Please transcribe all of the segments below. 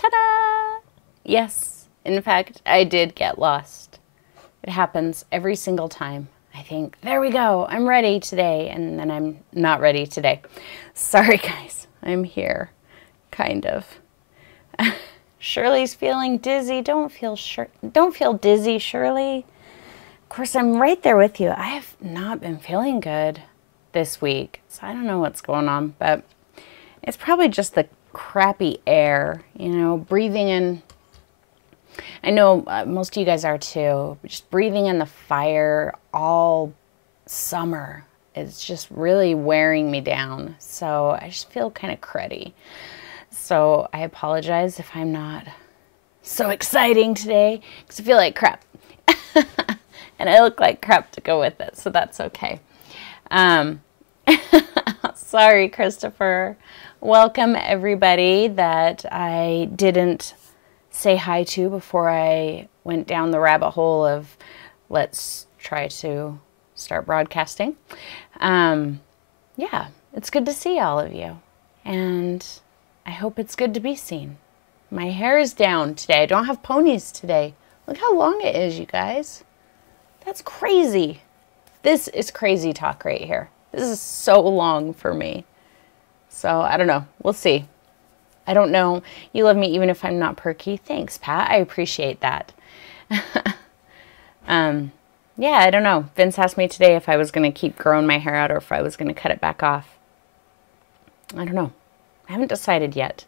Ta-da! Yes, in fact, I did get lost. It happens every single time. I think, there we go, I'm ready today, and then I'm not ready today. Sorry, guys, I'm here, kind of. Shirley's feeling dizzy. Don't feel dizzy, Shirley. Of course, I'm right there with you. I have not been feeling good this week, so I don't know what's going on, but it's probably just the crappy air, you know, breathing in. I know most of you guys are too. Just breathing in the fire all summer is just really wearing me down. So I just feel kind of cruddy. So I apologize if I'm not so exciting today because I feel like crap. And I look like crap to go with it, so that's okay. Sorry, Christopher. Welcome, everybody that I didn't say hi to before I went down the rabbit hole of let's try to start broadcasting. Yeah, it's good to see all of you. And I hope it's good to be seen. My hair is down today. I don't have ponies today. Look how long it is, you guys. That's crazy. This is crazy talk right here. This is so long for me. So I don't know. We'll see. I don't know. You love me even if I'm not perky. Thanks, Pat. I appreciate that. Yeah, I don't know. Vince asked me today if I was going to keep growing my hair out or if I was going to cut it back off. I don't know. I haven't decided yet.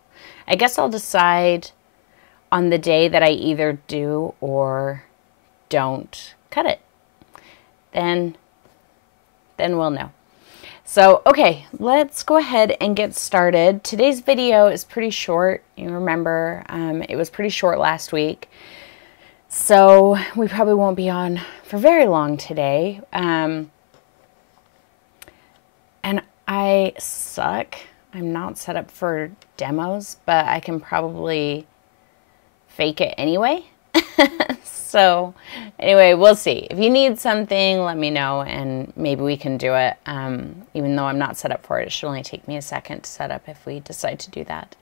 I guess I'll decide on the day that I either do or don't cut it. Then we'll know. So, okay, let's go ahead and get started. Today's video is pretty short. You remember, it was pretty short last week. So, we probably won't be on for very long today. And I suck. I'm not set up for demos, but I can probably fake it anyway. So anyway, we'll see. If you need something, let me know and maybe we can do it. Even though I'm not set up for it, it should only take me a second to set up if we decide to do that.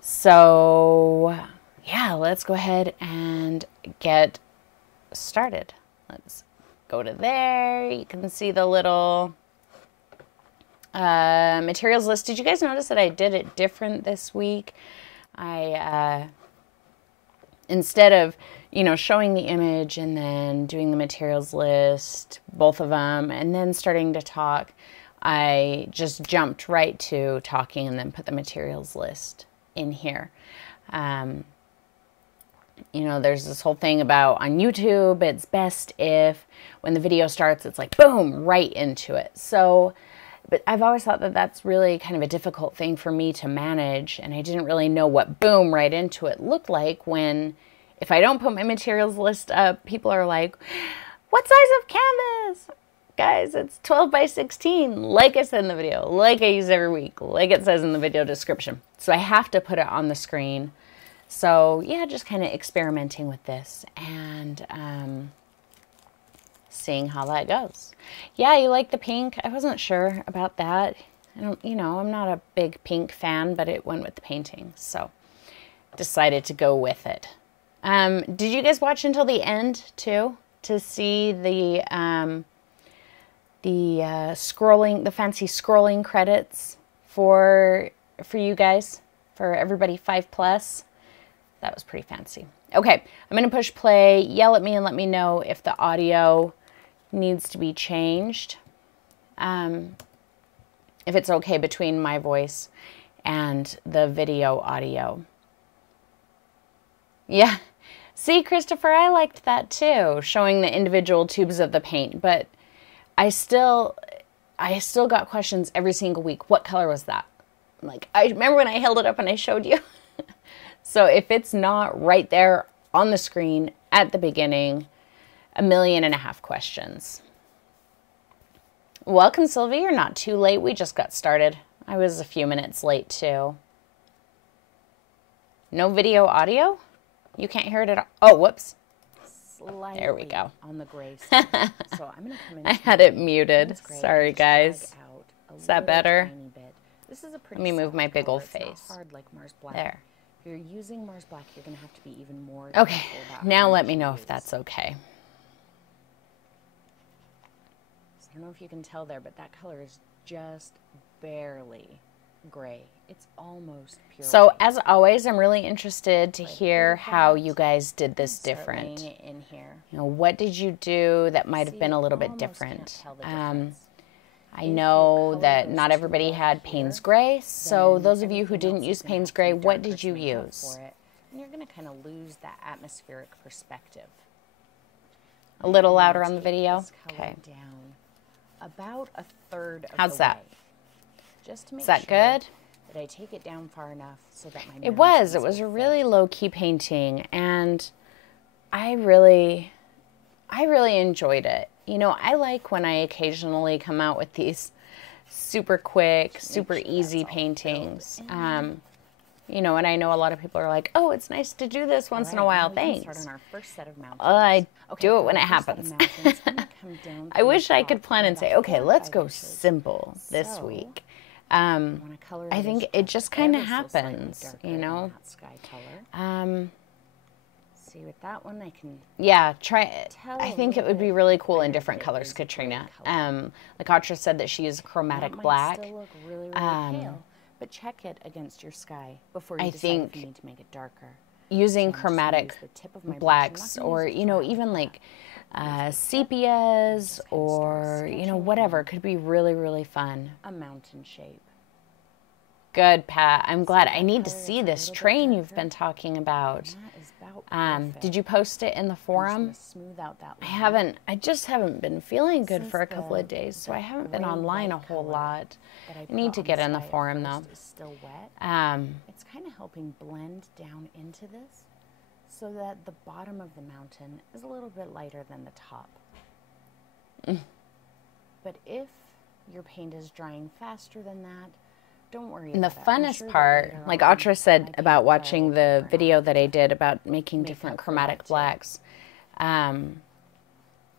So yeah, let's go ahead and get started. Let's go to there. You can see the little materials list. Did you guys notice that I did it different this week? Instead of, you know, showing the image and then doing the materials list, both of them, and then starting to talk, I just jumped right to talking and then put the materials list in here. You know, there's this whole thing about on YouTube, it's best if when the video starts, it's like, boom, right into it. So, but I've always thought that that's really kind of a difficult thing for me to manage, and I didn't really know what boom right into it looked like when, if I don't put my materials list up, people are like, what size of canvas? Guys, it's 12 by 16, like I said in the video, like I use every week, like it says in the video description. So I have to put it on the screen. So yeah, just kind of experimenting with this and seeing how that goes. Yeah, you like the pink? I wasn't sure about that. I don't, you know, I'm not a big pink fan, but it went with the painting, so decided to go with it. Did you guys watch until the end too to see the scrolling, the fancy scrolling credits for you guys, for everybody 5+? That was pretty fancy. Okay, I'm going to push play. Yell at me and let me know if the audio needs to be changed. If it's okay between my voice and the video audio. Yeah. See, Christopher, I liked that too, showing the individual tubes of the paint, but I still got questions every single week. What color was that? Like, I remember when I held it up and I showed you. So if it's not right there on the screen at the beginning, 1.5 million questions. Welcome, Sylvie. You're not too late. We just got started. I was a few minutes late too. No video audio? You can't hear it at all? Oh, whoops. Slightly there we go. On the gray side. So I'm going to come in. I had it muted. Sorry, guys. Is that better? This is a Let me move my big old It's not face. hard like Mars Black. There. If you're using Mars Black, you're going to have to be even more Okay, careful about now how let much me you know if use. that's okay. So I don't know if you can tell there, but that color is just barely gray. It's almost pure So white. as always, I'm really interested to Like, hear bit of how that. you guys did this Start different. laying it in here. You know, what did you do that might have See, been a little bit almost can't different? tell the difference. I If your know color that goes not too everybody dark had here, Payne's Gray, so then those of you who everything didn't else use is gonna Payne's have to Gray, be what darker did you to make up use? for it. And you're going to kind of lose that atmospheric perspective. A little I'm louder gonna on the take video? this color Okay. down about a third of How's the that? way. Just to make Is that sure good? that I take it down far enough so that my It mountains was a will really fit. low-key painting, and I really enjoyed it. You know, I like when I occasionally come out with these super quick, super sure easy that's all paintings. filled You know, and I know a lot of people are like, oh, it's nice to do this once in a All right, while. now we can Thanks. start on our first set of mountains. I Okay, do it for when our it first set of happens. mountains, I'm gonna come down I from wish the I could top plan and about say, okay, 4 or let's 5 go inches. simple this So, week. I want a color I that think is it just kind of ever so slightly happens, darker you than know. that sky color. See, with that one, I can Yeah, try it. tell I a think it little would be bit really cool in better different that it colors, is a gray Katrina. color. Like Atra said that she uses chromatic that might black. still look really, really pale, but check it against your sky before you I decide think if you need to make it darker. Using I'm just gonna chromatic use the tip of my brush. I'm blacks, not gonna or use it you know, flat even that. like Use the tip, sepias, just kinda start or you know, sketching whatever, around. could be really, really fun. A mountain shape. Good, Pat. I'm glad. I that need to color see that's a this little bit train you've darker? been talking about. That is about Did you post it in the I'm just forum? gonna smooth out that I line. haven't. I just haven't been feeling good Since for a couple of the- days, so the I haven't been gray online a white whole color lot. that I I need put to on get in the sky at forum though. first is still wet. It's kind of helping blend down into this so that the bottom of the mountain is a little bit lighter than the top. But if your paint is drying faster than that, don't worry And the about it. I'm funnest sure that part, later like on, Atra said my about paint watching will the burn video off. that I did about making Make different up for chromatic that too. blacks.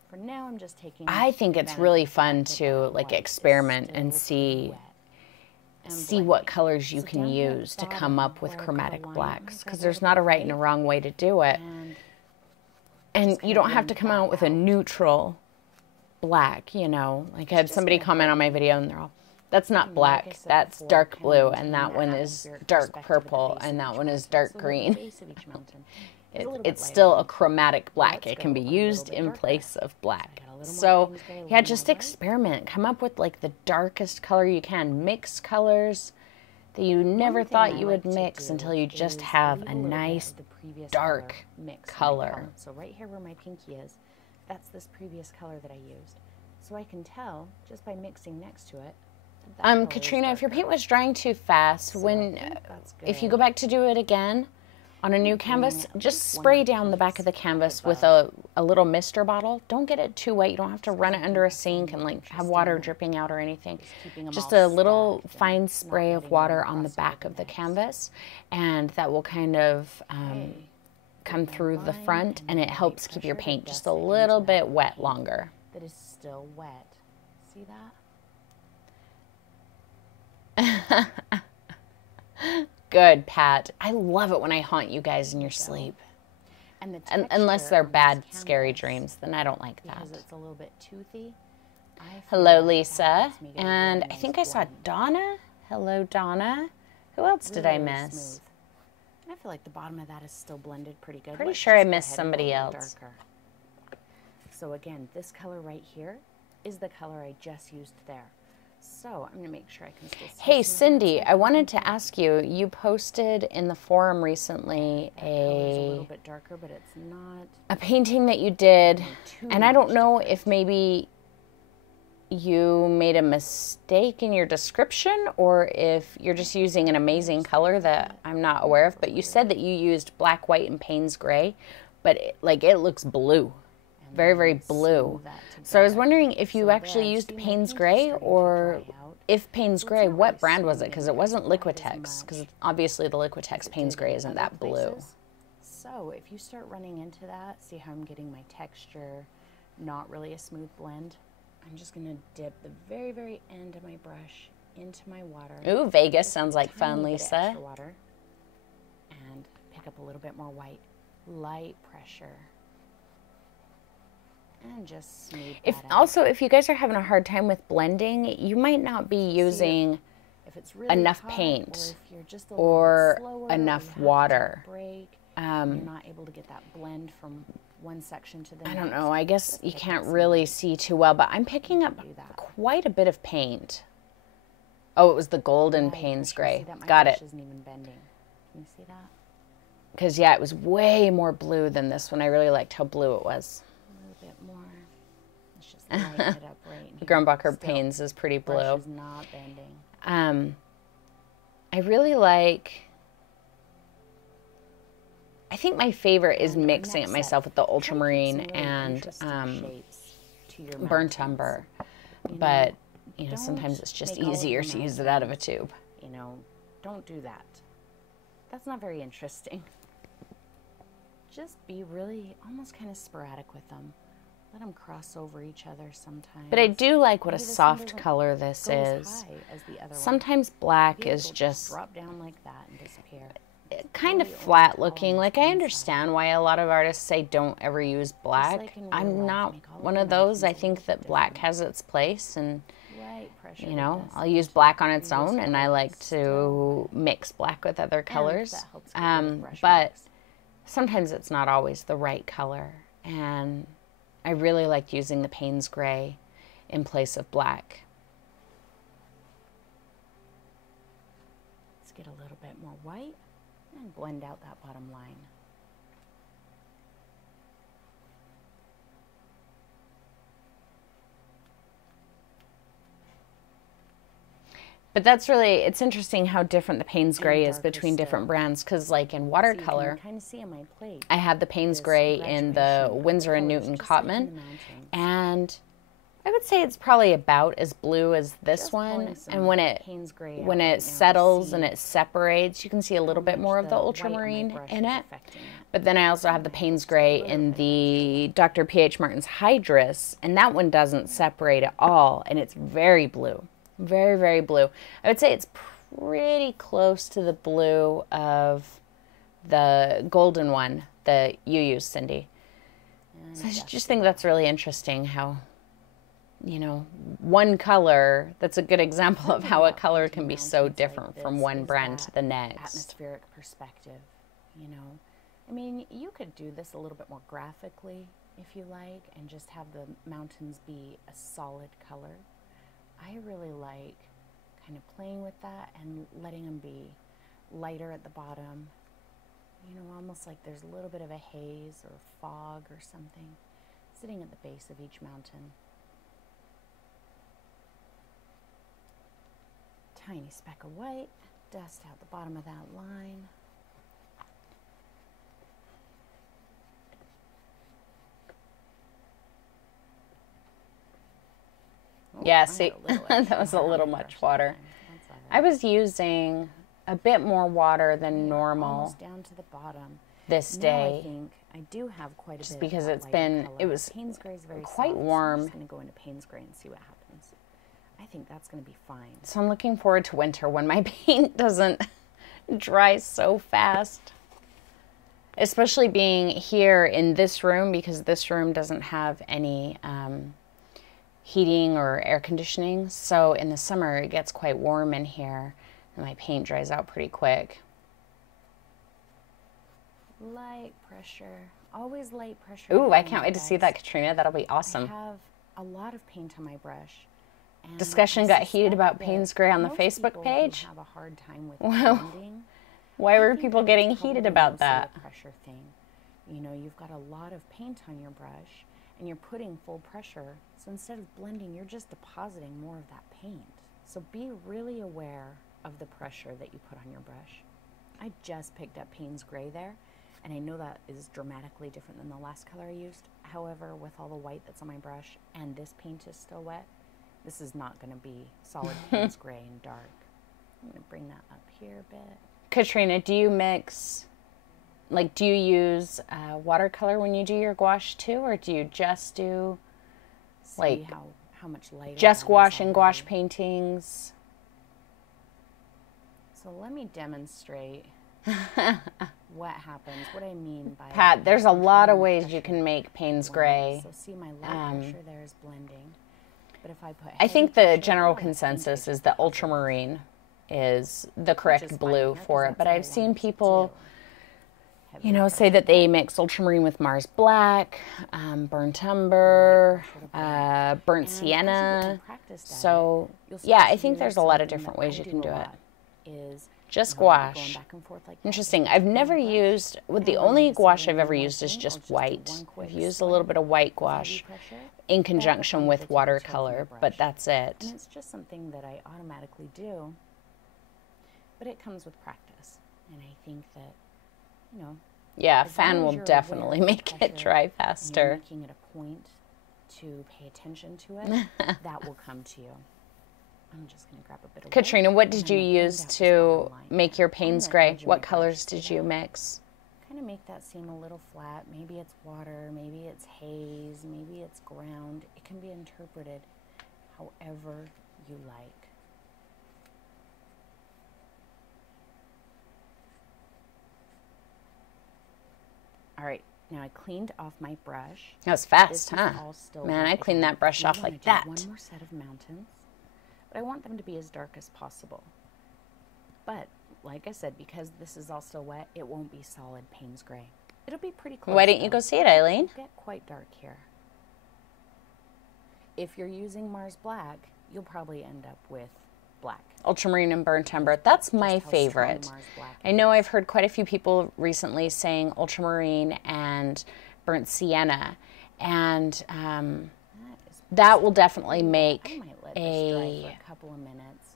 For now, I'm just taking. I think it's advantage really of the fun fact that to that like white is experiment and still pretty see wet and what blending. colors you So can down here at the use to bottom, come up with where I cut a chromatic line, I'm blacks, gonna because grab there's little not a bit of right and a white wrong way to do it. And just you kinda don't have to blend come that out with a out. neutral black, you know. Like I had just somebody gonna comment on my help video and they're all, that's not like I black, said that's before, dark kinda blue, maintain and that that one is atmospheric dark perspective at the purple, base and of that each one is mountain, dark so that the green. base of each mountain is a little It's bit lighter still than a the top. chromatic black. Let's It can go be a little used bit in darker. place of black. got a little more So Payne's Gray, a yeah, little just more white. experiment. Come up with like the darkest color you can. Mix colors that you never One thing thought I you like would to mix do until you just is have leave a little bit nice of the previous dark color mix in my color. palette. So right here where my pinky is, that's this previous color that I used. So I can tell just by mixing next to it. that color is Katrina, if your darker. paint was drying too fast, So I when think that's if you good. go back to do it again on a new canvas, at just least one spray of the down the back of the peaks canvas with above. a little mister bottle. Don't get it too wet. You don't have to run it under a that's one sink and more like have water interesting dripping out or anything. keeping 'em Just all a little stacked and fine not spray of letting water one on the cross over back the of the next. canvas, and that will kind of Okay. come my through the line front, and and it light helps keep your pressure to paint just dust a it little into that bit wet paint. longer. That is still wet. See that? Good, Pat. I love it when I haunt you guys in your sleep. And the And unless texture they're on this bad, scary canvas, dreams, then I don't like that. because it's a little bit toothy. I feel Hello, like that Lisa. helps me get a And really I think I nice saw blend. Donna. Hello, Donna. Who else did I Really miss? smooth. And I feel like the bottom of that is still blended pretty good. Pretty Let's sure I just go missed ahead and go a somebody little else. darker. So again, this color right here is the color I just used there. So I'm going to make sure I can still see Hey, some of that Cindy, stuff. I wanted to ask you, you posted in the forum recently That color's a little a bit darker, but it's not. painting that you did, too and I don't much know if maybe you made a mistake in your description or if you're just using an amazing color that I'm not aware of, but you said that you used black, white, and Payne's Gray, but it looks blue. Very, very blue. So I was wondering if you actually used Payne's Gray, or if Payne's Gray, what brand was it? Because it wasn't Liquitex, because obviously the Liquitex Payne's Gray isn't that blue. So if you start running into that, see how I'm getting my texture, not really a smooth blend. I'm just going to dip the very, very end of my brush into my water. Ooh, Vegas sounds like Tiny fun, bit of Lisa. extra water. And pick up a little bit more white. Light pressure. And just smooth that out. Also, if you guys are having a hard time with blending, you might not be using if it's really enough hot, paint or if you're just a or little bit slower, enough or you have to water. take a break, and you're not able to get that blend from one section to the next. I don't know. I guess you can't really see too well, but I'm picking up quite a bit of paint. Oh, it was the golden Payne's Gray. Got it. Isn't even bending. Can you see that? Because, yeah, it was way more blue than this one. I really liked how blue it was. A little bit more. Let's just lighten it up right here. Grumbacher Payne's is pretty blue. Brush is not bending. I really like... I think my favorite is mixing it myself with the ultramarine and burnt umber. But, you know, sometimes it's just easier to use it out of a tube. You know, don't do that. That's not very interesting. Just be really almost kind of sporadic with them. Let them cross over each other sometimes. But I do like what a soft color this is. Sometimes black is just drop down like that and disappear. Kind of flat looking. Like, I understand why a lot of artists say don't ever use black. I'm not one of those. I think that black has its place, and you know, I'll use black on its own, and I like to mix black with other colors. But sometimes it's not always the right color, and I really like using the Payne's Gray in place of black. Let's get a little bit more white and blend out that bottom line. But that's really, it's interesting how different the Payne's Gray is between different brands, because like in watercolor, kind of see on my plate, I have the Payne's Gray in the Winsor & Newton Cotman, and I would say it's probably about as blue as this one. And when it settles and it separates, you can see a little bit more of the ultramarine in it. But then I also have the Payne's Gray in the Dr. P.H. Martin's Hydrus, and that one doesn't separate at all, and it's very blue. Very, very blue. I would say it's pretty close to the blue of the golden one that you use, Cindy. So I just think that's really interesting how, you know, one color, that's a good example of how a color can be so different from one brand to the next. Atmospheric perspective, you know. I mean, you could do this a little bit more graphically, if you like, and just have the mountains be a solid color. I really like kind of playing with that and letting them be lighter at the bottom. You know, almost like there's a little bit of a haze or fog or something sitting at the base of each mountain. Tiny speck of white, dust out the bottom of that line. Yeah, see, that was a little much water. I was using a bit more water than normal almost down to the bottom this day. I think I do have quite a bit. Just because of it was Payne's Gray is very quite soft, warm. So I'm just going to go into Payne's Gray and see what happens. I think that's going to be fine. So I'm looking forward to winter when my paint doesn't dry so fast. Especially being here in this room, because this room doesn't have any heating or air conditioning. So in the summer it gets quite warm in here and my paint dries out pretty quick. Light pressure. Always light pressure. Ooh, I can't wait to see that, Katrina. That'll be awesome. I have a lot of paint on my brush. And discussion got heated about Payne's Gray on the Facebook page. Have a hard time with blending. Why were people getting heated about that? Pressure thing. You know, you've got a lot of paint on your brush and you're putting full pressure. So instead of blending, you're just depositing more of that paint. So be really aware of the pressure that you put on your brush. I just picked up Payne's Gray there, and I know that is dramatically different than the last color I used. However, with all the white that's on my brush and this paint is still wet, this is not going to be solid Payne's Gray and dark. I'm going to bring that up here a bit. Katrina, do you mix, like, do you use watercolor when you do your gouache too, or do you just do, like, how much lighter just gouache and gouache paintings? So let me demonstrate what happens, what I mean by... Pat, there's a lot of ways you can make Payne's Gray. So see, my light pressure there is blending. But if I put... I think the general consensus is that ultramarine is the correct blue for it. But I've seen people, you know, say that they mix ultramarine with Mars Black, burnt umber, burnt sienna. So, yeah, I think there's a lot of different ways you can do it. Just gouache. Interesting. I've never used, the only gouache I've ever used is just white. I've used a little bit of white gouache in conjunction with watercolor, but that's it. And it's just something that I automatically do, but it comes with practice. And I think that, you know, yeah, fan will definitely make it dry faster. Making it a point to pay attention to it, that will come to you. I'm just going to grab a bit of Katrina, what did you use to make your Payne's Gray? What colors did you mix? Kind of make that seem a little flat. Maybe it's water, maybe it's haze, maybe it's ground. It can be interpreted however you like. All right, now I cleaned off my brush. That was fast, huh? Man, I cleaned that brush off like that. One more set of mountains. But I want them to be as dark as possible. But, like I said, because this is all still wet, it won't be solid Payne's Gray. It'll be pretty close. Why didn't you go see it, Eileen? It'll get quite dark here. If you're using Mars Black, you'll probably end up with black. Ultramarine and burnt umber. That's my favorite. I know I've heard quite a few people recently saying ultramarine and burnt sienna. And that will definitely make a couple of minutes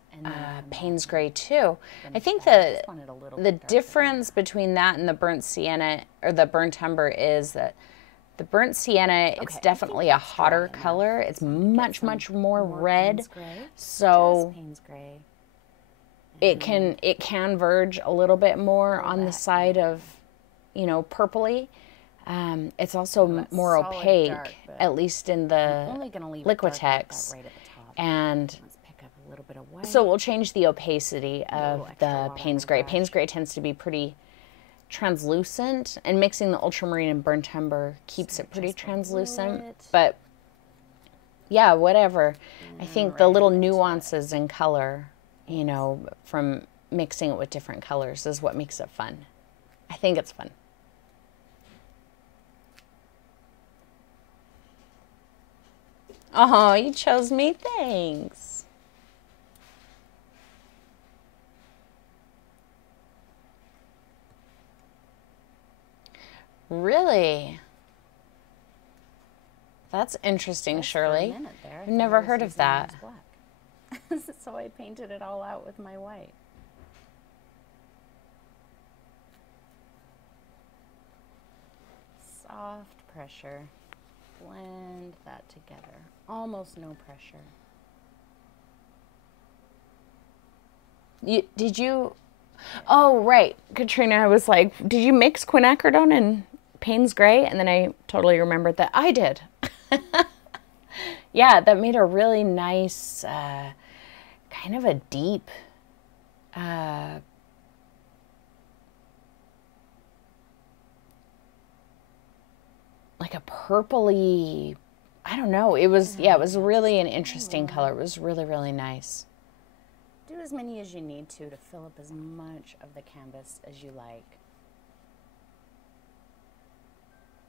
Payne's Gray too. I think the difference between that and the burnt sienna or the burnt umber is that the burnt sienna, it's definitely a hotter color. It's much more red. So it can verge a little bit more on the side of, you know, purpley. It's also more opaque, at least in the Liquitex. And so we'll change the opacity of the Payne's Gray. Payne's Gray tends to be pretty translucent, and mixing the ultramarine and burnt umber keeps it pretty translucent. But yeah, whatever. I think the little nuances in color, you know, from mixing it with different colors is what makes it fun. I think it's fun. Oh, you chose me. Thanks. Really? That's interesting, Shirley. I've never heard of that. So I painted it all out with my white. Soft pressure. Blend that together. Almost no pressure. Did you? Oh, right. Katrina, I was like, did you mix quinacridone and Payne's Gray? And then I totally remembered that I did. Yeah, that made a really nice, kind of a deep, like a purpley, I don't know. It was, yeah, it was really an interesting color. It was really nice. Do as many as you need to fill up as much of the canvas as you like.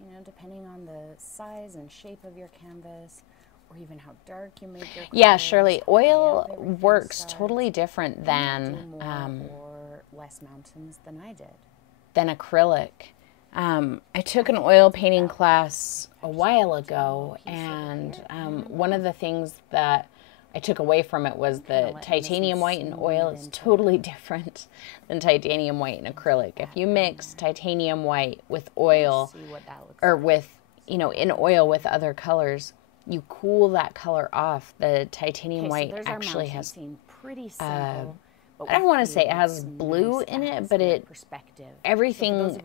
You know, depending on the size and shape of your canvas, or even how dark you make your colors. Yeah, Shirley, oil works totally different than or less mountains than I did. Than acrylic. I took an oil painting class a while ago, and one of the things that I took away from it was that titanium white in oil is totally different than titanium white in acrylic. If you mix titanium white with oil, or with, you know, in oil with other colors, you cool that color off. The titanium white actually has pretty simple. I don't want to say it has blue in it, but it everything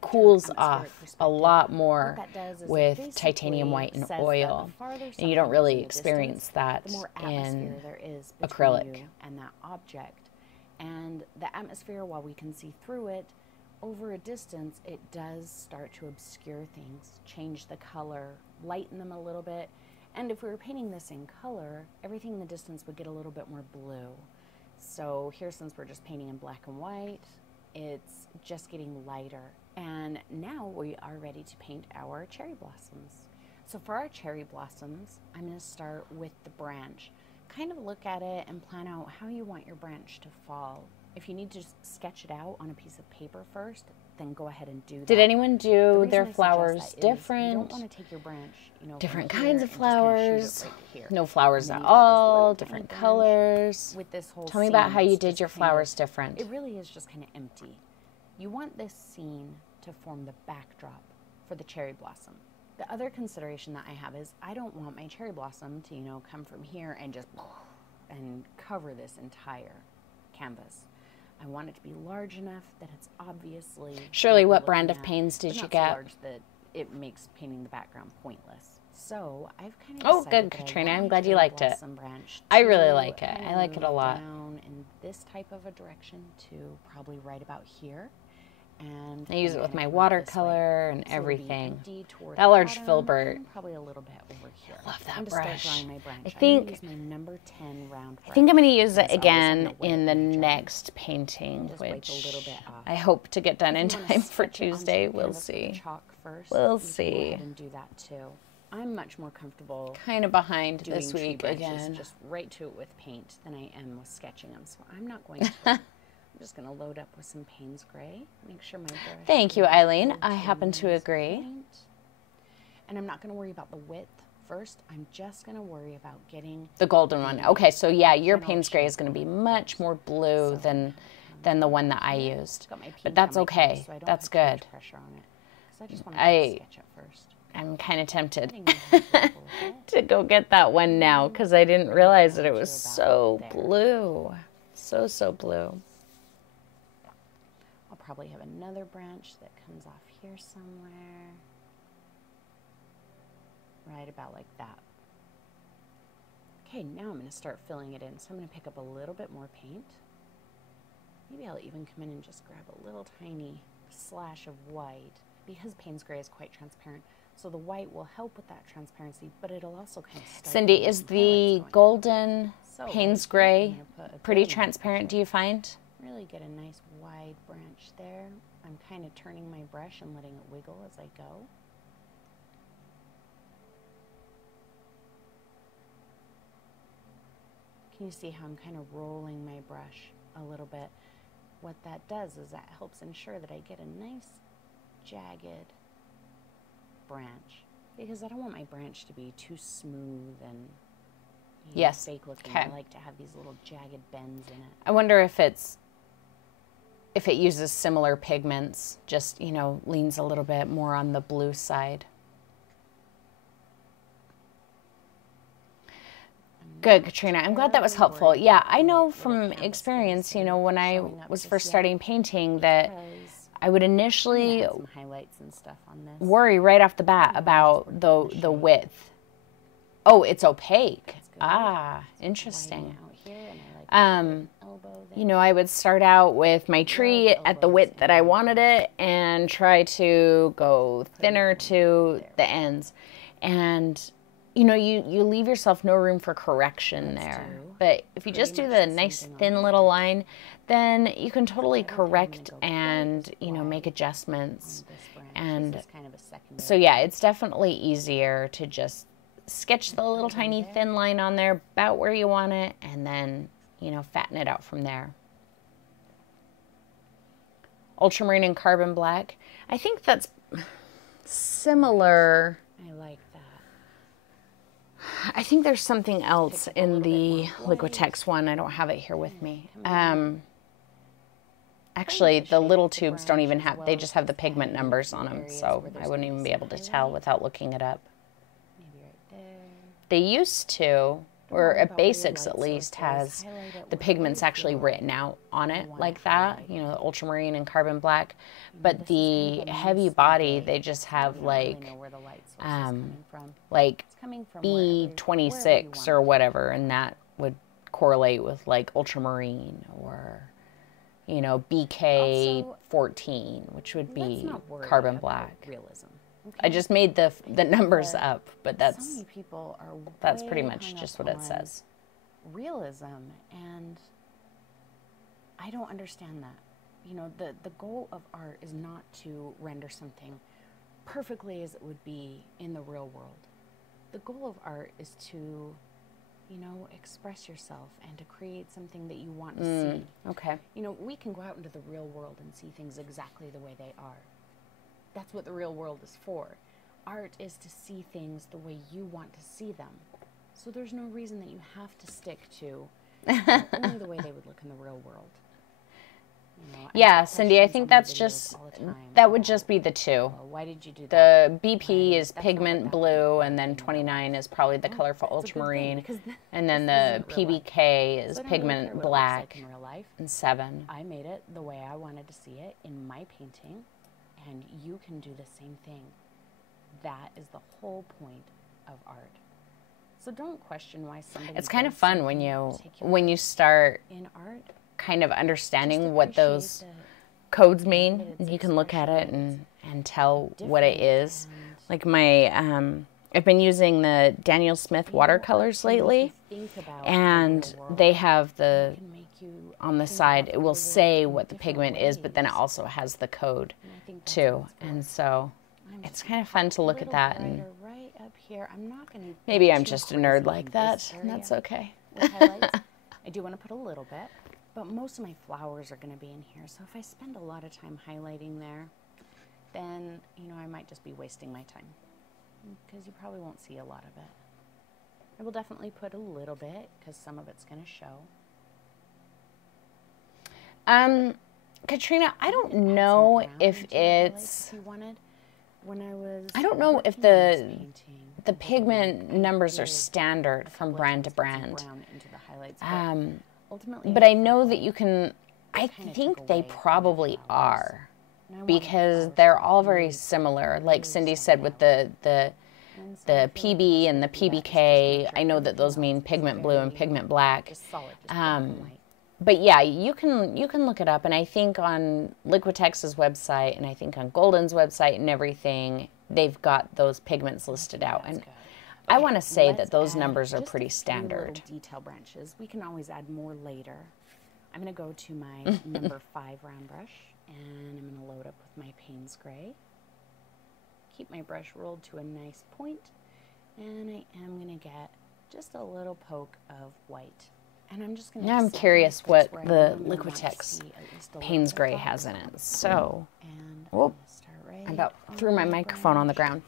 cools off a lot more with titanium white and oil, and you don't really experience that in acrylic. And that object And the atmosphere, while we can see through it, over a distance, it does start to obscure things, change the color, lighten them a little bit. And if we were painting this in color, everything in the distance would get a little bit more blue. So here, since we're just painting in black and white, it's just getting lighter. And now we are ready to paint our cherry blossoms. So for our cherry blossoms, I'm going to start with the branch. Kind of look at it and plan out how you want your branch to fall. If you need to sketch it out on a piece of paper first, then go ahead and do that. Did anyone do their flowers different? You don't want to take your branch, different kinds of flowers, right no flowers at all, different colors. With this whole Tell me about how you did your flowers different. It really is just kind of empty. You want this scene to form the backdrop for the cherry blossom. The other consideration that I have is I don't want my cherry blossom to, come from here and just and cover this entire canvas. I want it to be large enough that it's obviously... Shirley, what brand of paints did you get? So large that it makes painting the background pointless. So I've kind of Oh, good, Katrina. I'm glad you liked it. I really like it. I like it a lot. Down in this type of a direction to probably right about here. And I use it with my watercolor and everything. That large filbert. Probably a little bit over here. I love that brush. I think my number 10 round brush. I think I'm going to use it again in the next painting, which I hope to get done in time for Tuesday. We'll see. We'll see. And do that too. I'm much more comfortable kind of behind this week again. Just right to it with paint than I am with sketching them. So I'm not going to. I'm just going to load up with some Payne's Gray. Make sure my brush. Thank you, Eileen. I happen to agree. And I'm not going to worry about the width first. I'm just going to worry about getting the golden one. Okay, so yeah, your Payne's Gray is going to be much more blue than the one that I used. But that's okay. That's good. I'm kind of tempted to go get that one now because I didn't realize that it was so blue. So blue. I'll probably have another branch that comes off here somewhere. Right about like that. Okay, now I'm going to start filling it in. So I'm going to pick up a little bit more paint. Maybe I'll even come in and just grab a little tiny slash of white. Because Payne's Gray is quite transparent, so the white will help with that transparency, but it'll also kind of start... Cindy, is the golden Payne's Gray pretty transparent, do you find? Really get a nice wide branch there. I'm kind of turning my brush and letting it wiggle as I go. Can you see how I'm kind of rolling my brush a little bit? What that does is that helps ensure that I get a nice jagged branch, because I don't want my branch to be too smooth and fake looking. I like to have these little jagged bends in it. I wonder if it uses similar pigments, just leans a little bit more on the blue side. Good, Katrina. I'm glad that was helpful. Yeah, I know from experience, when I was first starting painting, that I would initially worry right off the bat about the width. Oh, it's opaque. Ah, interesting. I would start out with my tree at the width that I wanted it and try to go thinner to the ends. And, you leave yourself no room for correction there. But if you just do the nice thin little line, then you can totally correct and, make adjustments. And so, yeah, it's definitely easier to just sketch the little tiny thin line on there about where you want it and then, fatten it out from there. Ultramarine and Carbon Black. I think that's similar. I like that. I think there's something else in the Liquitex one. I don't have it here with me. Actually, the little tubes don't even have, they just have the pigment numbers on them, so I wouldn't even be able to tell without looking it up. Maybe right there. They used to, or at Basics at least, has the pigments actually written out on it like that, the ultramarine and carbon black. But the heavy body, they just have like B26 or whatever, and that would correlate with like ultramarine or you know, BK14, which would be carbon black. Realism. Okay? I just made the numbers up, but So that's many people are pretty way much hung just up what it on says. realism, and I don't understand that. You know, the goal of art is not to render something perfectly as it would be in the real world. The goal of art is to, you know, express yourself and to create something that you want to see. Okay. You know, we can go out into the real world and see things exactly the way they are. That's what the real world is for. Art is to see things the way you want to see them. So there's no reason that you have to stick to only the way they would look in the real world. You know, Yeah, Cindy, I think that's just, that would just be the two. Why did you do The that? BP is pigment blue, and then 29 is probably the colorful ultramarine, and then the PBK is pigment black, in real life. and 7. I made it the way I wanted to see it in my painting, and you can do the same thing. That is the whole point of art. So don't question why somebody. It's kind of does fun when you start in art kind of understanding what appreciate those codes mean. You can look at it and tell what it is. Like I've been using the Daniel Smith watercolors lately, and they have the, on the side, it will say what the pigment is, but then it also has the code too. And so it's kind of fun to look at that. And right up here. I'm not going to. maybe I'm just a nerd like that, and that's okay. I do want to put a little bit, but most of my flowers are going to be in here. So if I spend a lot of time highlighting there, then, you know, I might just be wasting my time, because you probably won't see a lot of it. I will definitely put a little bit, because some of it's going to show. Katrina, I don't know if it's, I don't know if the pigment numbers are standard from brand to brand. But I know that you can, I think they probably are, because they're all very similar. Like Cindy said with the PB and the PBK, I know that those mean pigment blue and pigment black. But yeah, you can look it up, and I think on Liquitex's website, and I think on Golden's website and everything, they've got those pigments listed out. And I want to say that those numbers are pretty standard. Detail branches. We can always add more later. I'm going to go to my number 5 round brush, and I'm going to load up with my Payne's Gray. Keep my brush rolled to a nice point, and I am going to get just a little poke of white. And I'm just going to. Now I'm curious what the Liquitex Payne's Gray has in it. So, whoop, I about threw my microphone on the ground.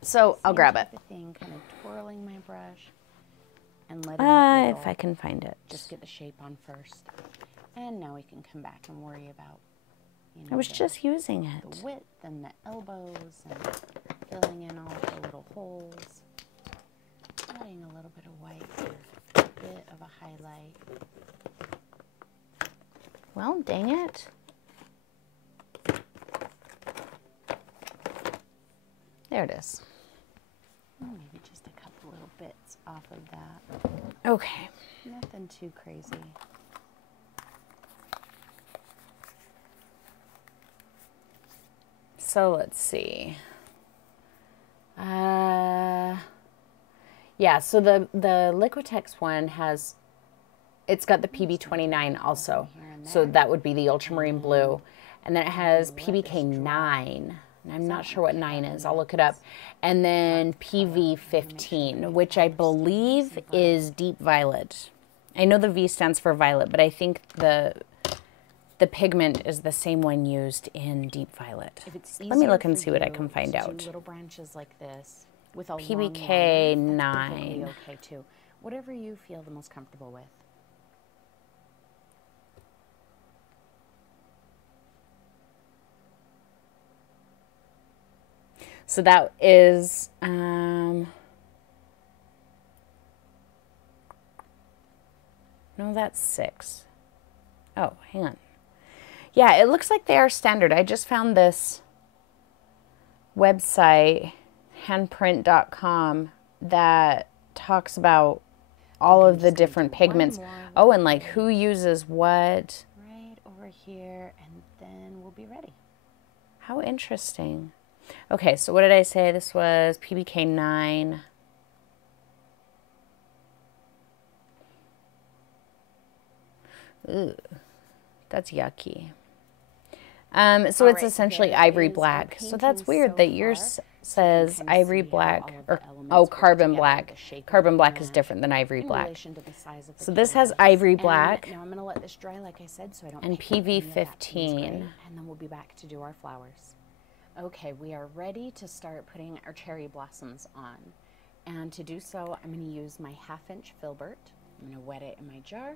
So I'll grab it. Kind of twirling my brush and letting it if I can find it. Just get the shape on first, and now we can come back and worry about. You know, I was just using it. The width and the elbows and filling in all the little holes. Adding a little bit of white for a bit of a highlight. Well, dang it. There it is. Maybe just a couple little bits off of that. Okay. Nothing too crazy. So let's see. Yeah, so the Liquitex one has, it's got the PB29 also. So that would be the ultramarine blue. And then it has PBK 9. And I'm not sure what 9 is. I'll look it up. And then PV15, which I believe is deep violet. I know the V stands for violet, but I think the pigment is the same one used in deep violet. Let me look and see what I can find out. Little branches like this with a PBK 9. Okay too. Whatever you feel the most comfortable with. So that is, no, that's 6. Oh, hang on. Yeah, it looks like they are standard. I just found this website, handprint.com, that talks about all of the different pigments. Oh, and like who uses what. Right over here, and then we'll be ready. How interesting. Okay, so what did I say? This was PBK 9. Ooh, that's yucky. So it's essentially ivory black. So that's weird that yours says ivory black, or carbon black. Carbon black is different than ivory black. So this has ivory black. Now I'm going to let this dry, like I said, so I don't. And PV 15. And then we'll be back to do our flowers. Okay, we are ready to start putting our cherry blossoms on. And to do so, I'm going to use my 1/2-inch filbert. I'm going to wet it in my jar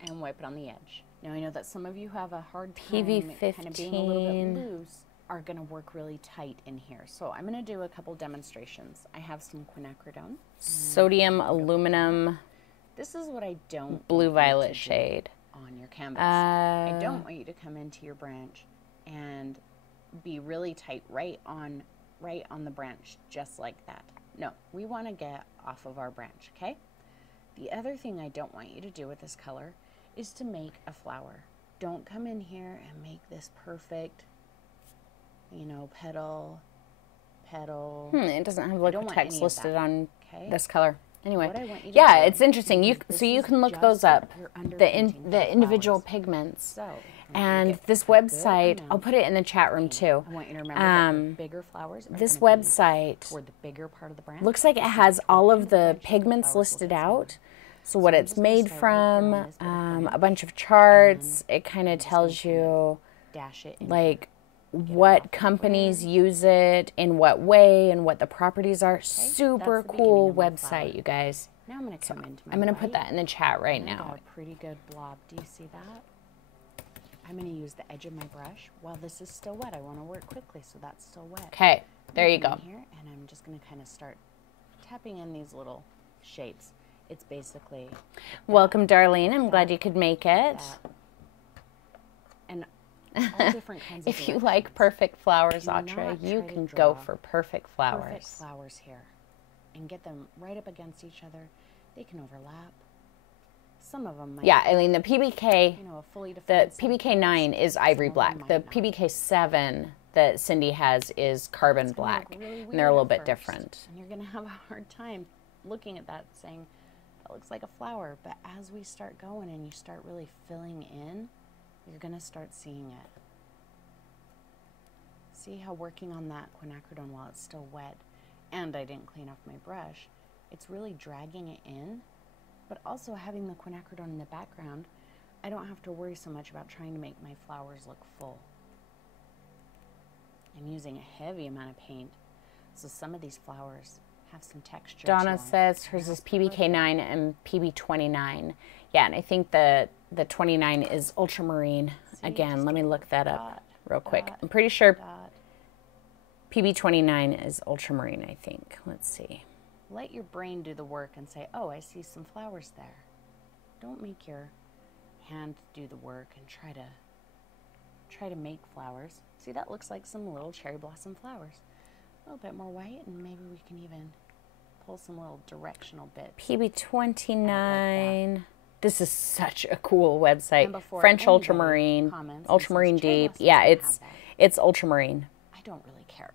and wipe it on the edge. Now I know that some of you have a hard time kind of being a little bit loose, are going to work really tight in here. So I'm going to do a couple demonstrations. I have some quinacridone. Sodium, aluminum. This is what I don't blue-violet shade on your canvas. I don't want you to come into your branch and be really tight right on the branch, just like that. No, we want to get off of our branch, okay? The other thing I don't want you to do with this color is to make a flower. Don't come in here and make this perfect, you know, petal. It doesn't have like text listed on this color. Anyway, yeah, it's interesting. You can look those up, the individual pigments. And this website, I'll put it in the chat room too. I want you to remember that bigger flowers. This website toward the bigger part of the branch. Looks like it has all of the pigments listed out. So what it's made from, a bunch of charts. It kind of tells you like what companies use it, in what way, and what the properties are. Super cool website, you guys. Now I'm going to come into my I'm going to put that in the chat right now. A pretty good blob. Do you see that? I'm going to use the edge of my brush while this is still wet. I want to work quickly, so that's still wet. Okay, there you go. Here, and I'm just going to kind of start tapping in these little shapes. It's basically... Welcome, Darlene. I'm glad you could make it. And all different kinds of If you like perfect flowers, Atra, you can go for perfect flowers. Perfect flowers here. And get them right up against each other. They can overlap. Some of them might... Yeah, I mean, the PBK, you know, a fully defined the PBK 9 is ivory black. The PBK 7 that Cindy has is carbon black. Really, and they're a little bit different. And you're going to have a hard time looking at that saying, that looks like a flower. But as we start going and you start really filling in, you're going to start seeing it. See how working on that quinacridone while it's still wet, and I didn't clean off my brush, it's really dragging it in. But also having the quinacridone in the background, I don't have to worry so much about trying to make my flowers look full. I'm using a heavy amount of paint, so some of these flowers have some texture. Donna says hers is PBK 9 and PB 29. Yeah, and I think the 29 is ultramarine. Again, let me look that up real quick. I'm pretty sure PB 29 is ultramarine, I think. Let's see. Let your brain do the work and say, oh, I see some flowers there. Don't make your hand do the work and try to make flowers. See, that looks like some little cherry blossom flowers. A little bit more white, and maybe we can even pull some little directional bits. PB 29. Like this is such a cool website. French ultramarine, ultramarine deep. Yeah, it's ultramarine. I don't really care.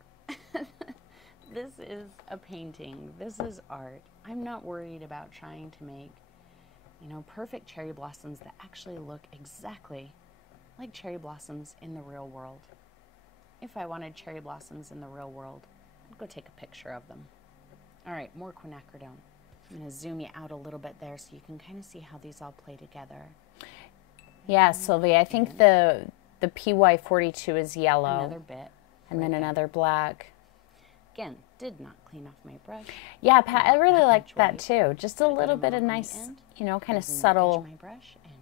This is a painting. This is art. I'm not worried about trying to make, you know, perfect cherry blossoms that actually look exactly like cherry blossoms in the real world. If I wanted cherry blossoms in the real world, I'd go take a picture of them. All right, more quinacridone. I'm going to zoom you out a little bit there so you can kind of see how these all play together. Yeah, Sylvia, I think the PY42 is yellow. Another bit. And then another black. Again, did not clean off my brush. Yeah, Pat, I really liked that too. Just a little bit of nice, you know, kind of subtle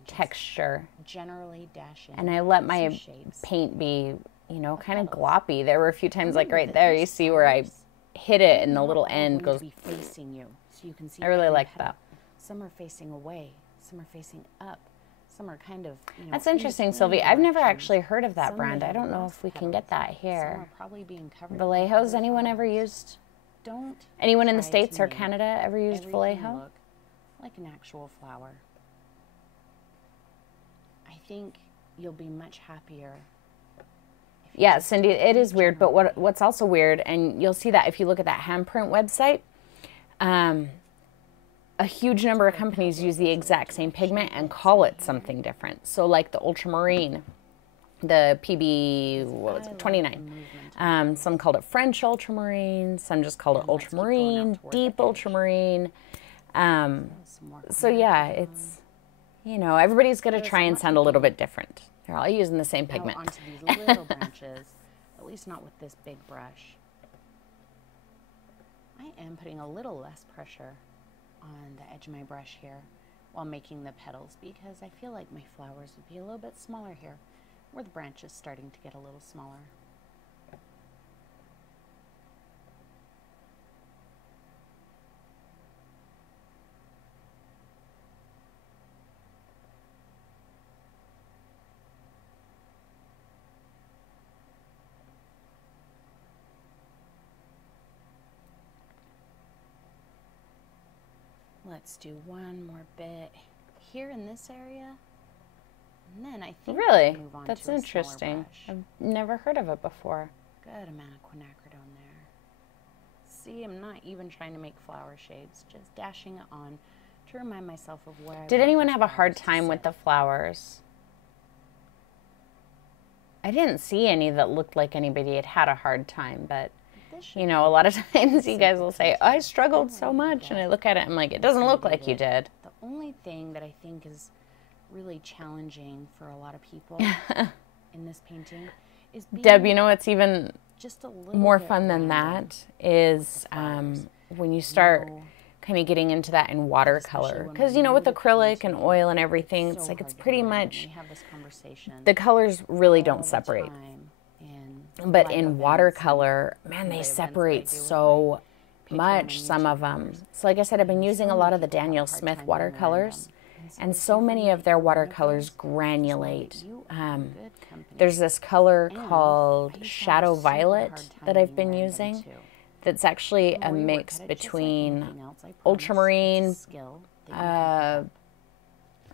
texture. Generally dash in. And I let my paint be, you know, kind of gloppy. There were a few times, like right there, you see where I hit it and the little end goes facing you, so you can see. I really liked that. Some are facing away, some are facing up, some are kind of, you know, that's interesting, Sylvie. I've never actually heard of that brand. I don't know if we can get that here. Some are probably being covered. Vallejo's, anyone ever used? Anyone in the States or Canada ever used Vallejo? Look like an actual flower. I think you'll be much happier. Yeah, Cindy, it is weird, but what's also weird, and you'll see that if you look at that handprint website, a huge number of companies use the exact same pigment and call it something different. So like the ultramarine, the PB, what was it, 29. Some called it French ultramarine, some just called it ultramarine, deep ultramarine. So yeah, it's, you know, everybody's going to try and sound a little bit different. They're all using the same pigment. Onto these little branches, at least not with this big brush. I am putting a little less pressure on the edge of my brush here while making the petals, because I feel like my flowers would be a little bit smaller here, where the branch is starting to get a little smaller. Let's do one more bit here in this area, and then I think Really? we'll move on That's to a smaller interesting. brush. I've never heard of it before. Good amount of quinacridone there. See, I'm not even trying to make flower shapes, just dashing it on to remind myself of where I Did want anyone these have a hard flowers to time with sit. the flowers? I didn't see any that looked like anybody had had a hard time, but This should you know, a lot of times you guys will say, I struggled so much, and I look at it and I'm like, it doesn't look like you did. The only thing that I think is really challenging for a lot of people in this painting is being Deb, you know what's even just a little more bit fun than random. that is when you start kind of getting into that in watercolor. Because, you know, with acrylic and oil and everything, it's like it's pretty much, We have this conversation the colors really all don't the separate. time in But live in events watercolor, and man, they events that I separate do with so my Patreon much, and some YouTube of them. members. So like I said, I've been And using a so lot many of the people have a Daniel hard Smith time being watercolors. random. And if so you many find of that their you're one of watercolors those, just know that granulate. you are in good company. There's this color And I called used to have a Shadow super Violet hard that time I've been being random, using. too. That's actually a Don't worry, work mix at it just like between anything else, I promise. ultramarine, It's a skill that you can pick up.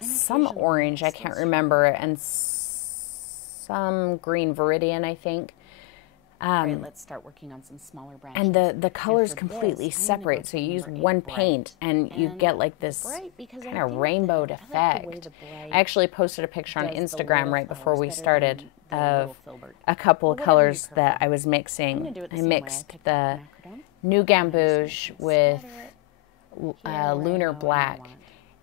And some occasionally orange, I still can't struggle. remember, and some green Viridian, I think. All right, let's start working on some smaller branches. And the colors for completely this, I'm gonna go separate. So to you use number 8 one bright. paint and you And get like this bright because I kind of think rainbowed that I like the way effect. the bright I actually posted a picture on does the Instagram little right before flowers we better started than the of little filbert. a couple Or of whatever you colors that prefer. I was I'm mixing. gonna do it the I same way. mixed picked the up quinacridone. New Gamboge Scatter with it here where I Lunar know and I Black. want.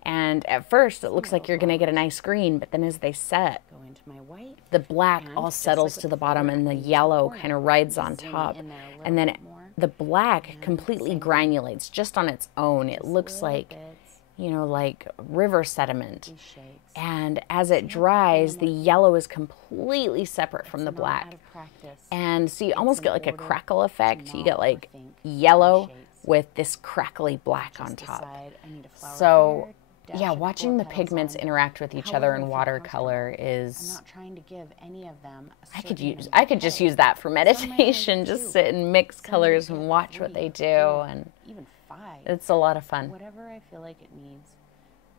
And at first it looks like little you're going to get a flowers. nice green, but then as they set, Go into my white. the black And all just settles like to with the the bottom filbert, and I the used the yellow corner. kind of rides on Zooming top. in there a little And then bit more. the black And completely same granulates just on its own. It Just looks little like, bits, you know, like river sediment. these shapes. And as it dries, the yellow is completely separate from the It's not black. out of practice. And so you almost in get like a order crackle effect. to You get not like overthink yellow these shapes. with this crackly black on Just top. decide, I need a flower So here, dash yeah, a couple watching of the petals pigments on. interact with each However other I in feel watercolor comfortable. I'm is, not trying to give any of them a I could certain use, number I of could just petals. use that for Some might only meditation, get just 2. sit and mix Some might colors get and watch what 3, they do, 4, and even 5. it's a lot of fun. Whatever I feel like it needs,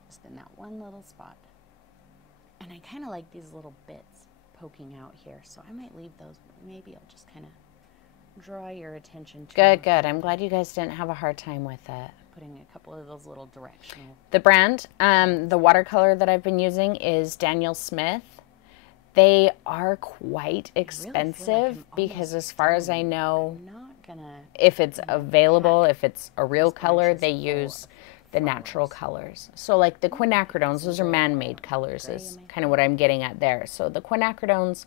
just in that one little spot. And I kind of like these little bits poking out here, so I might leave those, but maybe I'll just kind of draw your attention to Good, good. I'm glad you guys didn't have a hard time with it. putting a couple of those little directional. The brand, the watercolor that I've been using is Daniel Smith. They are quite expensive because as far as I know, I'm not gonna if it's available, if it's a real color, bunches they full use of the natural colors. So like the quinacridones, those are man-made colors is kind of what I'm getting at there. So the quinacridones,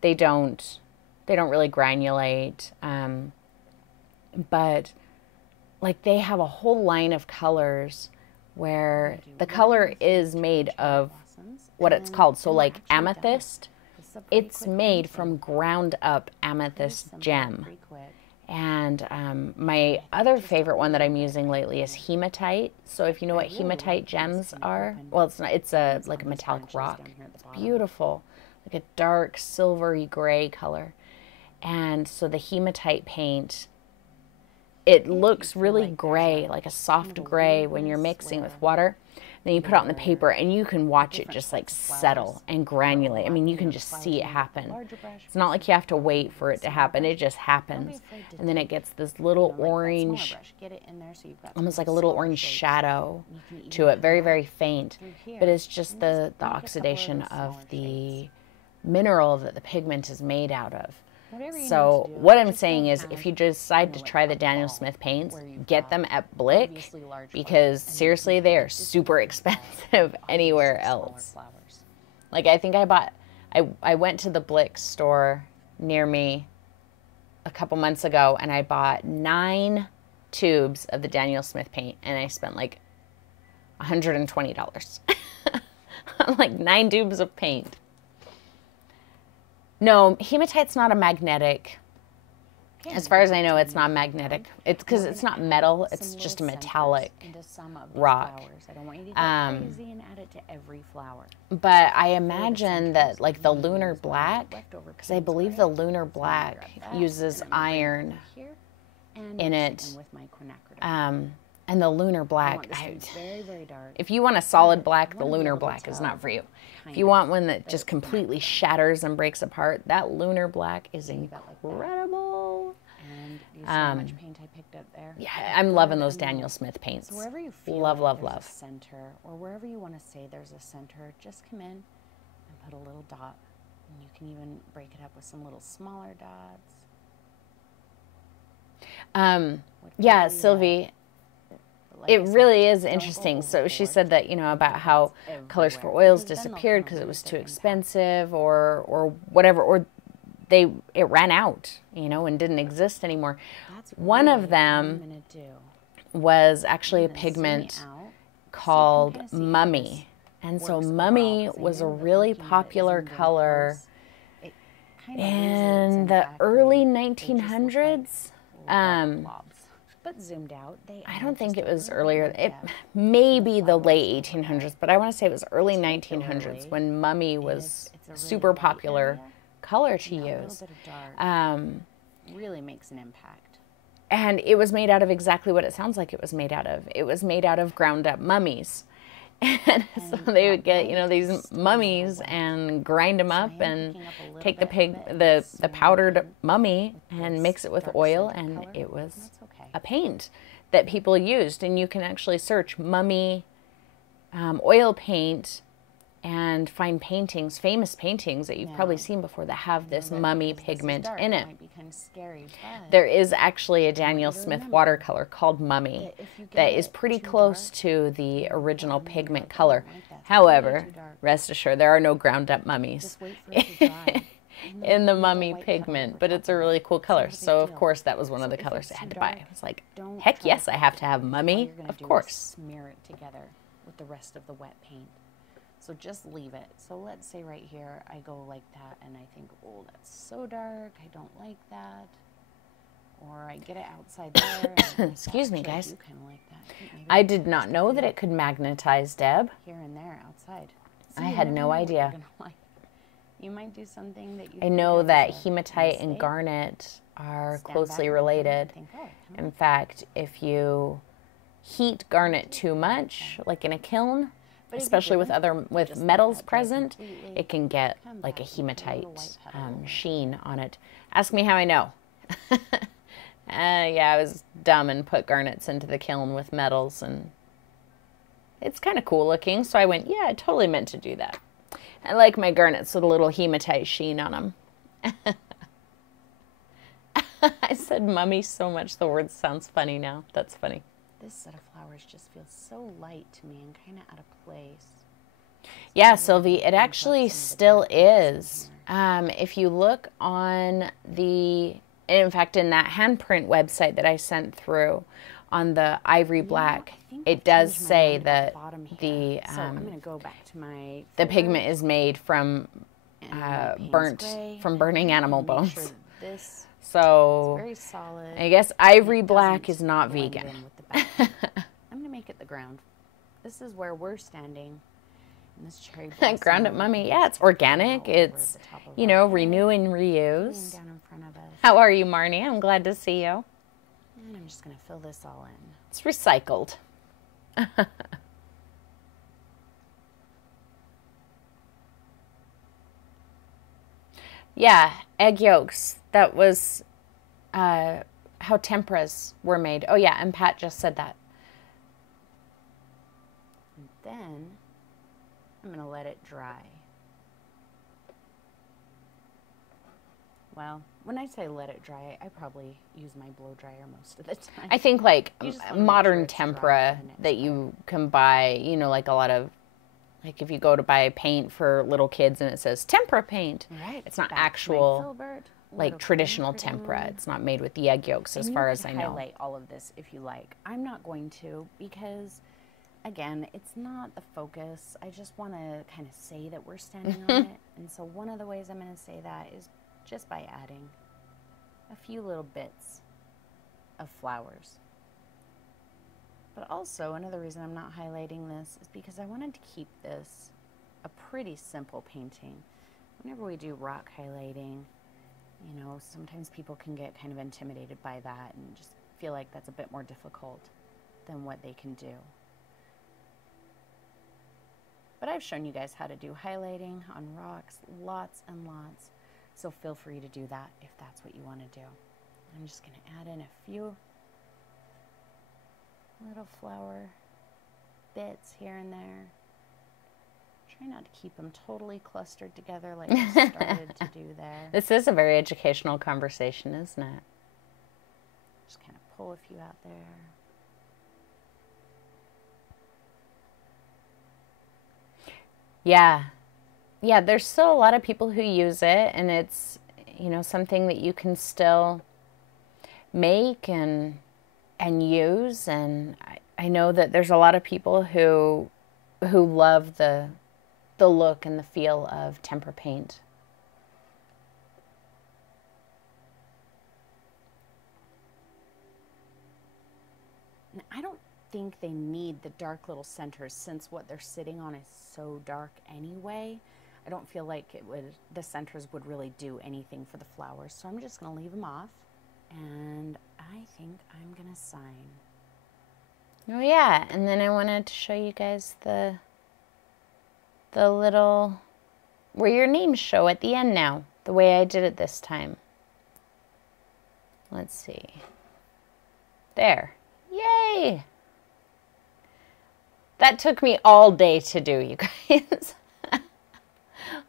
they don't really granulate, but like they have a whole line of colors where the color is made of what it's called. So like amethyst, it's made from ground up amethyst gem. And my other favorite one that I'm using lately is hematite. So if you know what hematite gems are, well, it's not. It's a like a metallic rock. It's beautiful, like a dark silvery gray color. And so the hematite paint, it looks really gray, like a soft gray when you're mixing with water. then you put it on the paper, and you can watch it just like settle and granulate. I mean, you can just see it happen. It's not like you have to wait for it to happen. It just happens. And then it gets this little orange, almost like a little orange shadow to it, very, very faint. But it's just the oxidation of the mineral that the pigment is made out of. So what I'm saying is, if you decide to try the Daniel Smith paints, get them at Blick, because seriously, they are super expensive anywhere else. Like, I think I went to the Blick store near me a couple months ago, and I bought 9 tubes of the Daniel Smith paint, and I spent like $120 on like 9 tubes of paint. No, hematite's not a magnetic. As far as I know, it's not magnetic. It's because it's not metal. It's just a metallic rock. But I imagine that, like, the lunar black, because I believe the lunar black uses iron in it. And the lunar black, if you want a solid black, the lunar black is not for you. If you want one that just completely shatters and breaks apart, that lunar black is incredible. And you see how much paint I picked up there? Yeah, I'm loving those Daniel Smith paints. So wherever you feel love, like love, there's love. a center, or wherever you want to say there's a center, just come in and put a little dot. And you can even break it up with some little smaller dots. Yeah, Sylvie, it really is interesting. So she said that, you know, about how Colors for Oils disappeared because it was too expensive or whatever, or it ran out, you know, and didn't exist anymore. One of them was actually a pigment called Mummy. And so Mummy was a really popular color in the early 1900s. But zoomed out, I don't think it was earlier. It may be the late 1800s, but I want to say it was early 1900s when Mummy was super popular color to use. Really makes an impact. And it was made out of exactly what it sounds like it was made out of. It was made out of ground up mummies. And so they would get, you know, these mummies and grind them up and take the powdered mummy and mix it with oil, and it was a paint that people used. And you can actually search mummy oil paint and find paintings, famous paintings that you've probably seen before that have this mummy pigment in it. There is actually a Daniel Smith watercolor called Mummy that is pretty close to the original pigment color. However, rest assured, there are no ground up mummies in the Mummy pigment, but it's a really cool color. So of course that was one of the colors I had to buy. I was like, heck yes, I have to have Mummy, of course. Smear it together with the rest of the wet paint. So just leave it. So let's say right here, I go like that and I think, oh, that's so dark. I don't like that. Or I get it outside there. And excuse me, guys. You kind of like that. I did not know that it could magnetize, Deb. Here and there outside. I had no idea. You might do something that you I know that hematite and garnet are closely related. In fact, if you heat garnet too much, like in a kiln, especially with metals present, it can get like a hematite sheen on it. Ask me how I know. Yeah, I was dumb and put garnets into the kiln with metals, and it's kind of cool looking. So I went, yeah, I totally meant to do that. I like my garnets with a little hematite sheen on them. I said mummy so much, the word sounds funny now. That's funny. This set of flowers just feels so light to me and kind of out of place. Yeah, Sylvie, it actually still is. If you look on in fact, in that handprint website that I sent through on the ivory black, it does say that the pigment is made from burning animal bones. So very solid. I guess ivory black is not vegan. I'm going to make it the ground. This is where we're standing. In this cherry blossom. Ground up mummy. Yeah, it's organic. It's, you know, renew and reuse. Down in front of us. How are you, Marnie? I'm glad to see you. And I'm just going to fill this all in. It's recycled. Yeah, egg yolks. That was how temperas were made. Oh yeah, and Pat just said that. And then I'm going to let it dry. Well, when I say let it dry, I probably use my blow dryer most of the time. I think like modern sure tempera that you can buy, you know, like a lot of, like if you go to buy paint for little kids and it says tempera paint, right? It's not actual filbert, like traditional tempera. It's not made with the egg yolks as far as I know. Highlight all of this if you like. I'm not going to because, again, it's not the focus. I just want to kind of say that we're standing on it. And so one of the ways I'm going to say that is just by adding a few little bits of flowers. But also, another reason I'm not highlighting this is because I wanted to keep this a pretty simple painting. Whenever we do rock highlighting, you know, sometimes people can get kind of intimidated by that and just feel like that's a bit more difficult than what they can do. But I've shown you guys how to do highlighting on rocks, lots and lots. So feel free to do that if that's what you want to do. I'm just going to add in a few little flower bits here and there. Try not to keep them totally clustered together like I started to do there. This is a very educational conversation, isn't it? Just kind of pull a few out there. Yeah. Yeah, there's still a lot of people who use it, and it's, you know, something that you can still make and use. And I know that there's a lot of people who love the look and the feel of tempera paint. And I don't think they need the dark little centers since what they're sitting on is so dark anyway. I don't feel like the centers would really do anything for the flowers. So I'm just going to leave them off. And I think I'm going to sign. Oh yeah, and then I wanted to show you guys the little, where your names show at the end now, the way I did it this time. Let's see. There. Yay! That took me all day to do, you guys.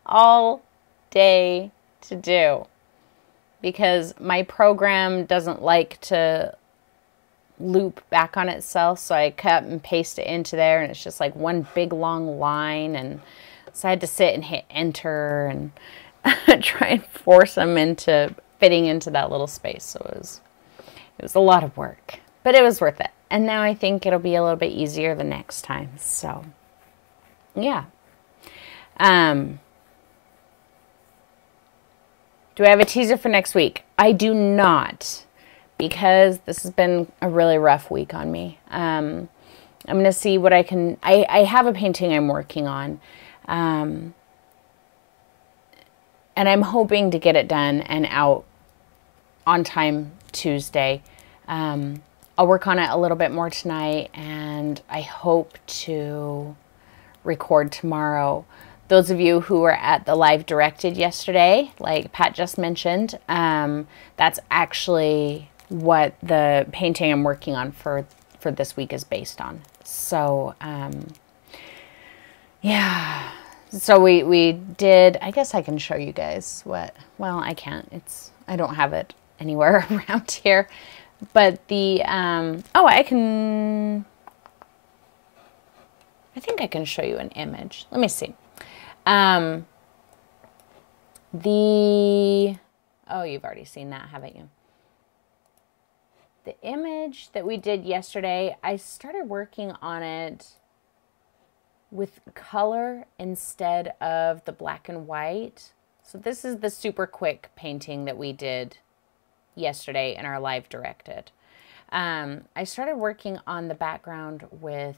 All day to do. Because my program doesn't like to loop back on itself, so I cut and paste it into there, and it's just like one big long line, and so I had to sit and hit enter and try and force them into fitting into that little space. So it was a lot of work, but it was worth it. And now I think it'll be a little bit easier the next time. So yeah. Do I have a teaser for next week? I do not, because this has been a really rough week on me. I'm going to see what I can... I have a painting I'm working on, and I'm hoping to get it done and out on time Tuesday. I'll work on it a little bit more tonight, and I hope to record tomorrow. Those of you who were at the live directed yesterday, like Pat just mentioned, that's actually what the painting I'm working on for this week is based on. So, yeah. So we did, I guess I can show you guys what, well, I can't. I don't have it anywhere around here. But the, oh, I think I can show you an image. Let me see. Oh, you've already seen that, haven't you? The image that we did yesterday, I started working on it with color instead of the black and white. So this is the super quick painting that we did yesterday in our live directed. I started working on the background with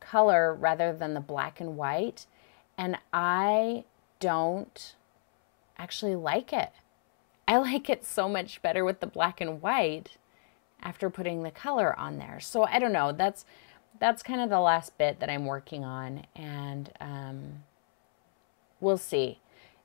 color rather than the black and white, and I don't actually like it. I like it so much better with the black and white after putting the color on there. So I don't know, that's kind of the last bit that I'm working on, and we'll see.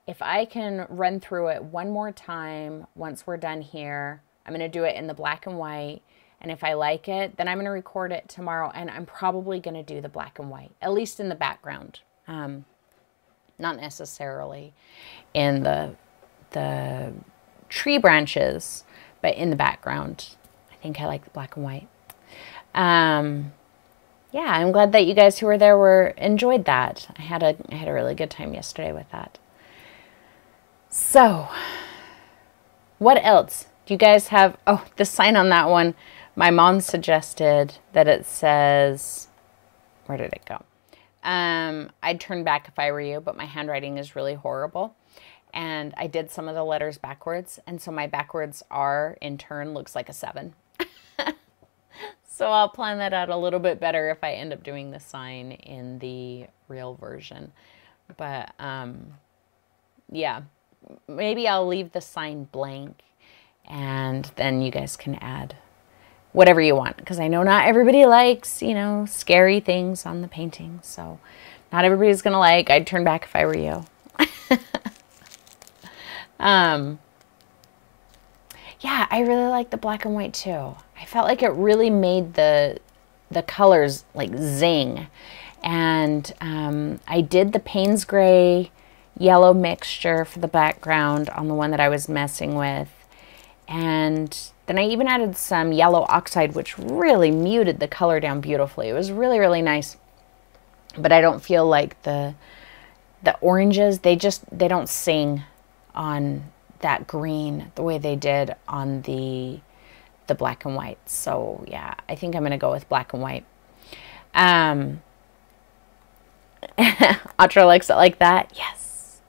if I can run through it one more time, once we're done here, I'm going to do it in the black and white. And if I like it, then I'm going to record it tomorrow. And I'm probably going to do the black and white, at least in the background. Not necessarily in the tree branches, but in the background. I think I like the black and white. Yeah, I'm glad that you guys who were there enjoyed that. I had a really good time yesterday with that. So, what else? Do you guys have, oh, the sign on that one, my mom suggested that it says, where did it go? I'd turn back if I were you, but my handwriting is really horrible. And I did some of the letters backwards, and so my backwards R in turn looks like a 7. So I'll plan that out a little bit better if I end up doing the sign in the real version. But yeah, maybe I'll leave the sign blank, and then you guys can add whatever you want, because I know not everybody likes, you know, scary things on the painting. So not everybody's gonna like I'd turn back if I were you. Yeah, I really like the black and white too. I felt like it really made the colors like zing. And I did the Payne's Gray yellow mixture for the background on the one that I was messing with. And then I even added some yellow oxide, which really muted the color down beautifully. It was really, really nice. But I don't feel like the oranges, they don't sing on that green the way they did on the black and white. So yeah, I think I'm going to go with black and white. Atra likes it like that. Yes.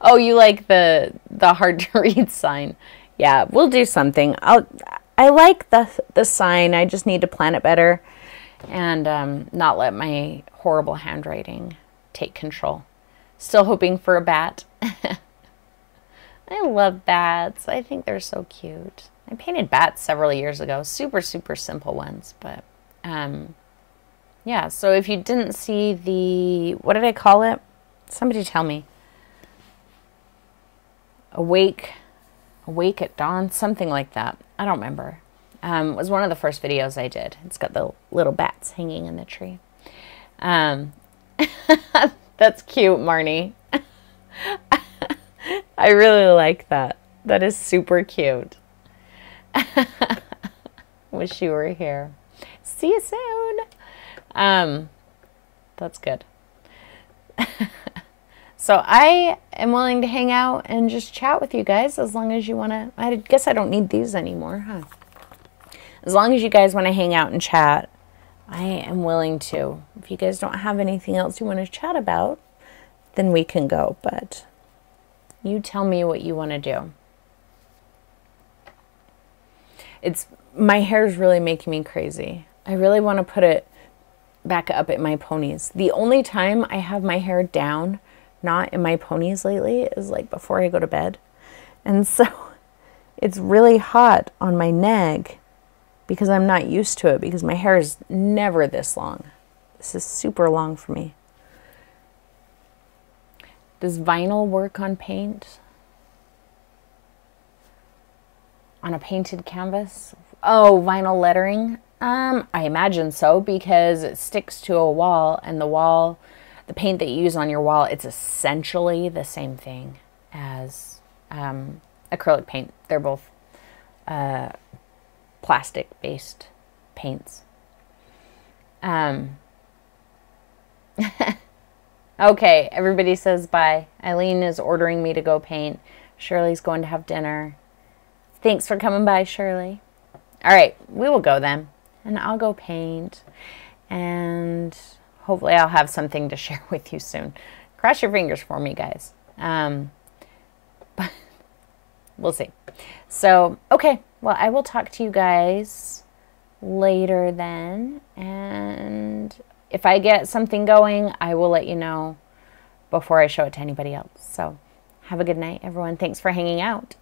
Oh, you like the hard to read sign. Yeah, we'll do something. I like the sign. I just need to plan it better and not let my horrible handwriting take control. Still hoping for a bat. I love bats. I think they're so cute. I painted bats several years ago. Super, super simple ones. But, yeah. So if you didn't see the, what did I call it? Somebody tell me. Awake at dawn? Something like that. I don't remember. It was one of the first videos I did. It's got the little bats hanging in the tree. That's cute, Marnie. I really like that. That is super cute. Wish you were here. See you soon. That's good. So I am willing to hang out and just chat with you guys as long as you want to. I guess I don't need these anymore, huh? As long as you guys want to hang out and chat, I am willing to. If you guys don't have anything else you want to chat about, then we can go. But you tell me what you want to do. My hair is really making me crazy. I really want to put it back up at my ponies. The only time I have my hair down, not in my ponies lately, is like before I go to bed. And so it's really hot on my neck because I'm not used to it, because my hair is never this long. This is super long for me. Does vinyl work on paint? On a painted canvas? Oh, vinyl lettering? I imagine so, because it sticks to a wall, and the paint that you use on your wall, it's essentially the same thing as acrylic paint. They're both plastic-based paints. Okay, everybody says bye. Eileen is ordering me to go paint. Shirley's going to have dinner. Thanks for coming by, Shirley. All right, we will go then, and I'll go paint, and hopefully I'll have something to share with you soon. Cross your fingers for me, guys. But we'll see. So, okay, well, I will talk to you guys later then, and if I get something going, I will let you know before I show it to anybody else. So, have a good night, everyone. Thanks for hanging out.